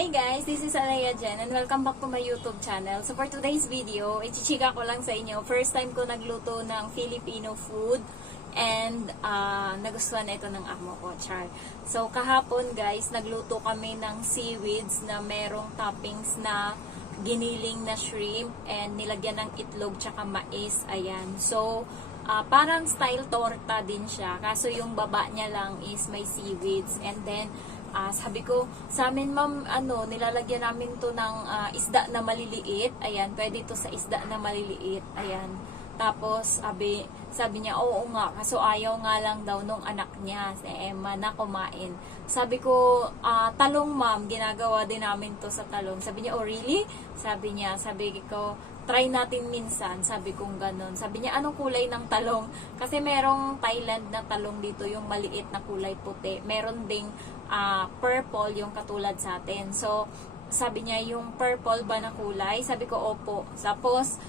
Hi guys, this is Alaya Jen and welcome back to my YouTube channel. So for today's video, ichichika ko lang sa inyo. First time ko nagluto ng Filipino food and nagustuhan na ito ng amo ko, Char. So kahapon guys, nagluto kami ng seaweeds na merong toppings na giniling na shrimp and nilagyan ng itlog tsaka mais. Ayan. So parang style torta din siya. Kaso yung baba niya lang is may seaweeds. And then sabi ko, sa amin ma'am, nilalagyan namin to ng isda na maliliit. Ayan, pwede to sa isda na maliliit. Ayan. Tapos, sabi niya, oo nga. Kaso ayaw nga lang daw nung anak niya, si Emma, na kumain. Sabi ko, talong ma'am, ginagawa din namin to sa talong. Sabi niya, oh really? Sabi ko, try natin minsan, sabi kong ganon. Sabi niya, anong kulay ng talong? Kasi merong Thailand na talong dito, yung maliit na kulay puti. Meron ding purple, yung katulad sa atin. So, sabi niya, yung purple ba na kulay? Sabi ko, opo. Tapos,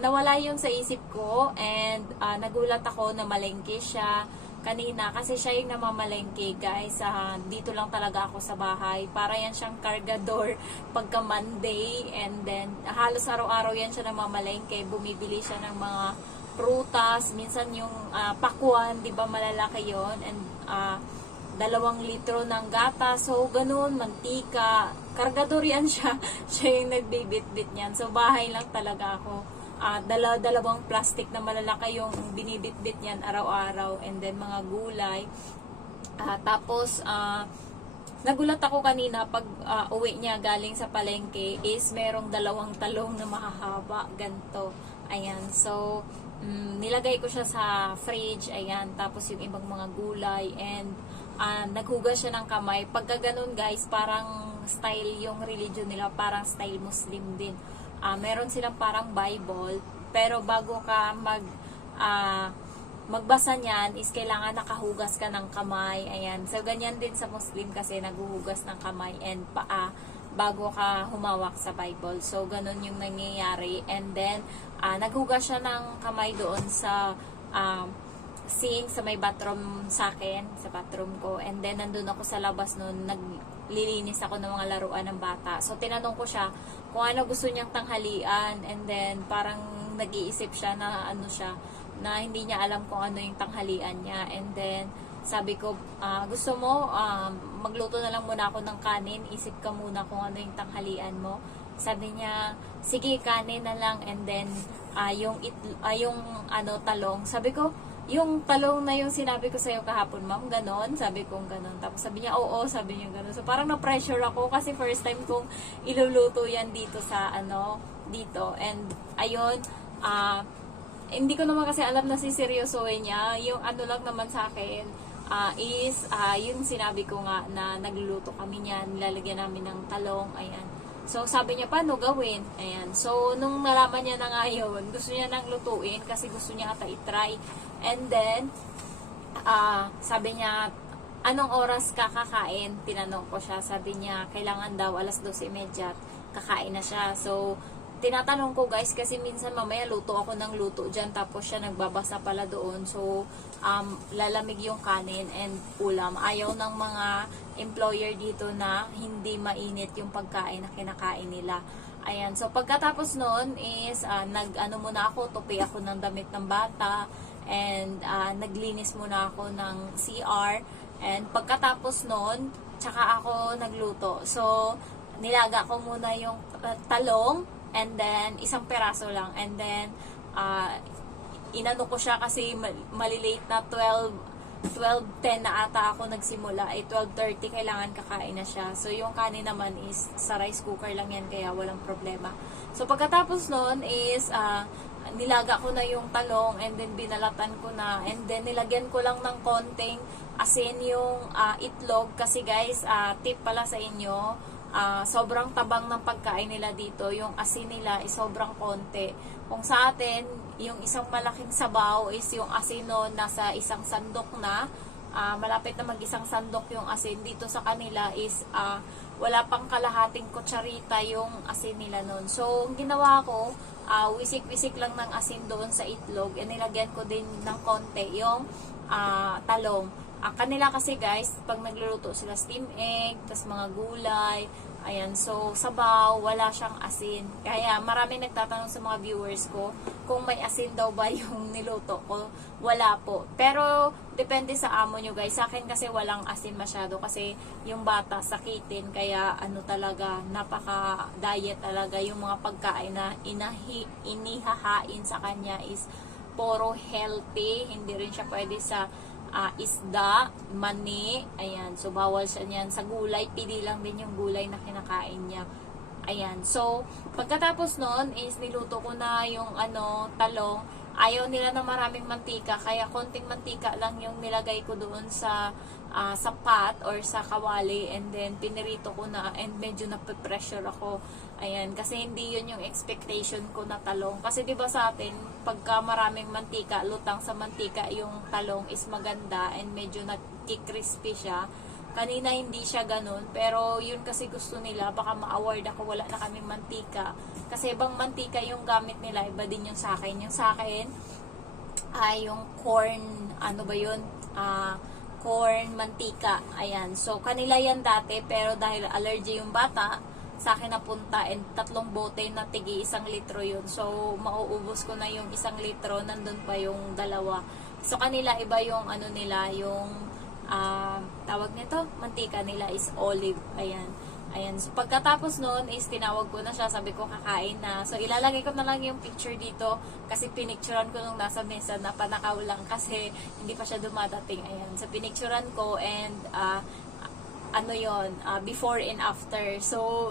nawala yun sa isip ko and nagulat ako na malengke siya kanina kasi siya yung namamalengke guys. Dito lang talaga ako sa bahay. Para yan siyang kargador pagka Monday and then halos araw-araw yan siya namamalengke. Bumibili siya ng mga prutas, minsan yung pakwan, di ba malalaki yon, and 2 litro ng gata, so ganun, mantika, kargador yan siya. Siya yung nagbibit-bit niyan. So bahay lang talaga ako. Dalawang plastic na malalaki yung binibit-bit niyan araw-araw, and then mga gulay. Tapos nagulat ako kanina pag uwi niya galing sa palengke is merong 2 talong na mahahaba ganto. Ayan, so nilagay ko siya sa fridge. Ayan, tapos yung ibang mga gulay and naghugas siya ng kamay. Pagka ganun guys, parang style yung religion nila, parang style Muslim din. Meron silang parang Bible, pero bago ka magbasa niyan is kailangan nakahugas ka ng kamay. Ayan, so ganyan din sa Muslim kasi naghuhugas ng kamay and paa bago ka humawak sa Bible. So ganun yung nangyayari. And then naghugas siya ng kamay doon sa sink sa may bathroom sa akin, sa bathroom ko. And then nandun ako sa labas noon, naglilinis ako ng mga laruan ng bata. So tinanong ko siya kung ano gusto niyang tanghalian, and then parang nag-iisip siya na na hindi niya alam kung ano yung tanghalian niya. And then sabi ko, gusto mo magluto na lang muna ako ng kanin, isip ka muna kung ano yung tanghalian mo. Sabi niya, sige, kanin na lang, and then yung talong. Sabi ko, yung talong na yung sinabi ko sa'yo kahapon, ma'am, ganon? Sabi kong ganon. Tapos sabi niya, oo, sabi niya ganon. So parang na-pressure ako kasi first time kong iluluto yan dito sa dito. And ayun, hindi ko naman kasi alam na siseryosohin niya. Yung lang naman sa akin is yung sinabi ko nga na nagluluto kami niyan, nilalagyan namin ng talong. Ayan. So, sabi niya, paano gawin? Ayan. So, nung nalaman niya na nga yun, gusto niya nang lutuin kasi gusto niya ata itry. And then, sabi niya, anong oras ka kakain? Tinanong ko siya. Sabi niya, kailangan daw 12:30 kakain na siya. So, tinatanong ko guys kasi minsan mamaya luto ako ng luto dyan tapos siya nagbabasa pala doon. So, lalamig yung kanin and ulam. Ayaw ng mga employer dito na hindi mainit yung pagkain na kinakain nila. Ayan. So, pagkatapos nun is muna ako, tupi ako ng damit ng bata and naglinis muna ako ng CR. And pagkatapos nun, tsaka ako nagluto. So, nilaga ko muna yung talong and then 1 peraso lang. And then, inano ko siya kasi malilate na 12:10 na ata ako nagsimula. 12:30 kailangan kakain na siya. So, yung kanin naman is sa rice cooker lang yan kaya walang problema. So, pagkatapos nun is nilaga ko na yung talong and then binalatan ko na. And then, nilagyan ko lang ng konting asin yung itlog kasi guys, tip pala sa inyo, sobrang tabang ng pagkain nila dito. Yung asin nila is sobrang konti. Kung sa atin, yung isang malaking sabaw is yung asin nun nasa isang sandok na. Malapit na mag-1 sandok yung asin. Dito sa kanila is wala pang kalahating kutsarita yung asin nila nun. So, ang ginawa ko, wisik-wisik lang ng asin doon sa itlog. And nilagyan ko din ng konti yung talong. Kanila kasi guys, pag nagluluto sila steam egg, tas mga gulay, Ayan, so sabaw, wala siyang asin. Kaya maraming nagtatanong sa mga viewers ko kung may asin daw ba yung niluto ko. Wala po. Pero depende sa amo nyo guys. Sa akin kasi walang asin masyado kasi yung bata sakitin. Kaya ano talaga, napaka-diet talaga yung mga pagkain na inihahain sa kanya is puro healthy. Hindi rin siya pwede sa isda, mani, ayan, so bawal siya niyan sa gulay, pili lang din yung gulay na kinakain niya. Ayan, so pagkatapos noon is niluto ko na yung talong. Ayaw nila na maraming mantika, kaya konting mantika lang yung nilagay ko doon sa pot or sa kawali, and then pinirito ko na, and medyo nape-pressure ako. Ayan, kasi hindi yun yung expectation ko na talong. Kasi 'di ba sa atin, pagka maraming mantika, lutang sa mantika yung talong is maganda and medyo nagki-crispy siya. Kanina hindi siya ganun, pero yun kasi gusto nila, baka ma-award ako, wala na kaming mantika. Kasi ibang mantika yung gamit nila, iba din yung sa akin. Yung sa akin ay yung corn, ano ba yun? Corn mantika. Ayan, so kanila yan dati, pero dahil allergy yung bata, sa akin napunta, and 3 bote na tigi 1 litro yun. So, mauubos ko na yung 1 litro, nandun pa yung 2. So, kanila iba yung nila, yung tawag nito, mantika nila is olive. Ayan. Ayan. So, pagkatapos noon is tinawag ko na siya, sabi ko kakain na. So, ilalagay ko na lang yung picture dito kasi pinicturean ko nung nasa mesa na panakaw lang kasi hindi pa siya dumadating. Ayan. So, pinicturean ko, and before and after. So,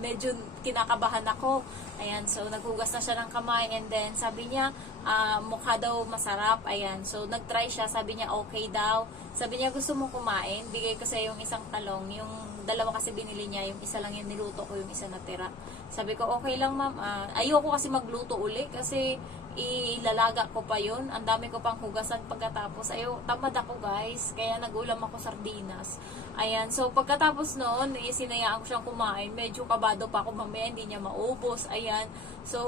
medyo kinakabahan ako. Ayan, so naghugas na siya ng kamay, and then sabi niya, mukha daw masarap. Ayan, so nagtry siya, sabi niya okay daw. Sabi niya gusto mo kumain, bigay ko sa yung isang talong. Yung 2 kasi binili niya, yung isa lang yung niluto ko, yung isa natira. Sabi ko okay lang ma'am, ayoko kasi magluto uli kasi ilalaga ko pa yun. Ang dami ko pang hugasan pagkatapos. Tamad ako guys. Kaya nagulam ako sardinas. Ayan. So, pagkatapos noon, sinayaan ko siyang kumain. Medyo kabado pa ako mamaya. Hindi niya maubos. Ayan. So,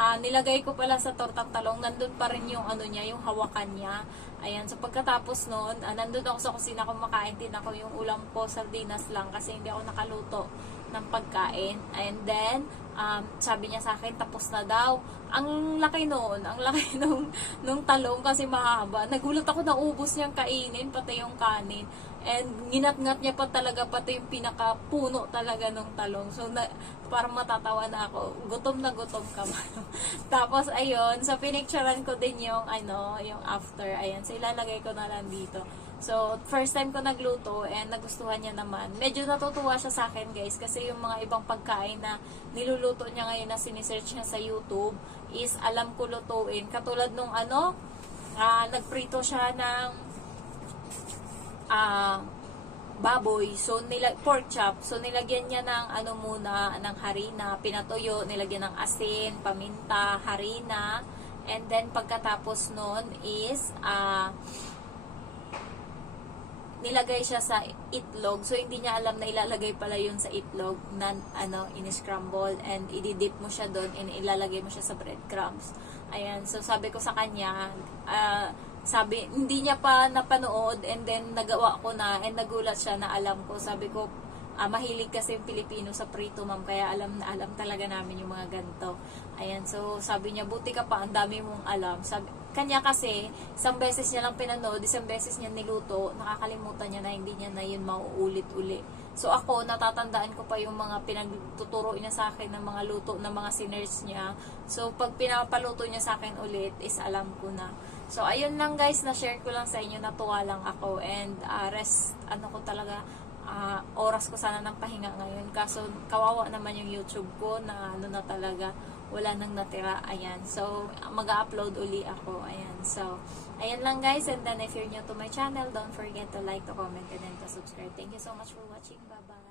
nilagay ko pala sa tortang talong. Nandun pa rin yung niya, yung hawakan niya. Ayan. So, pagkatapos noon, nandun ako sa kusina, kumakain din ako. Yung ulam ko, sardinas lang. Kasi hindi ako nakaluto ng pagkain. And then, sabi niya sa akin, tapos na daw. Ang laki nung talong kasi mahaba. Nagulat ako na ubos niyang kainin, pati yung kanin. And ginat-ngat niya pa talaga, pati yung pinakapuno talaga nung talong. So, parang matatawa na ako. Gutom na gutom ka man. Tapos, ayun, sa pinicturean ko din yung, yung after. Ayan, so ilalagay ko na lang dito. So, first time ko nagluto and nagustuhan niya naman. Medyo natutuwa siya sa akin guys kasi yung mga ibang pagkain na niluluto niya ngayon na sinisearch niya sa YouTube is alam ko lutuin. Katulad nung nagprito siya ng baboy. So, pork chop. So, nilagyan niya ng muna, ng harina, pinatuyo, nilagyan ng asin, paminta, harina. And then, pagkatapos nun is nilagay siya sa itlog. So, hindi niya alam na ilalagay pala yun sa itlog na, in-scramble. And, ididip mo siya doon and ilalagay mo siya sa breadcrumbs. Ayan. So, sabi ko sa kanya, hindi niya pa napanood, and then, nagawa ko na, and nagulat siya na alam ko. Sabi ko, mahilig kasi yung Pilipino sa prito, ma'am. Kaya alam na alam talaga namin yung mga ganito. Ayan. So, sabi niya, buti ka pa, ang dami mong alam. Kanya kasi, isang beses niya lang pinanood, isang beses niya niluto, nakakalimutan niya na hindi niya na yun mauulit-uli. So ako, natatandaan ko pa yung mga pinagtuturo niya sa akin ng mga luto, ng mga sinners niya. So pag pinapaluto niya sa akin ulit, is alam ko na. So ayun lang guys, na-share ko lang sa inyo, natuwa lang ako. And oras ko sana ng pahinga ngayon. Kaso kawawa naman yung YouTube ko na na talaga. Wala nang natira. Ayan. So, mag-upload uli ako. Ayan. So, ayan lang guys. And then, if you're new to my channel, don't forget to like, to comment, and then to subscribe. Thank you so much for watching. Bye-bye.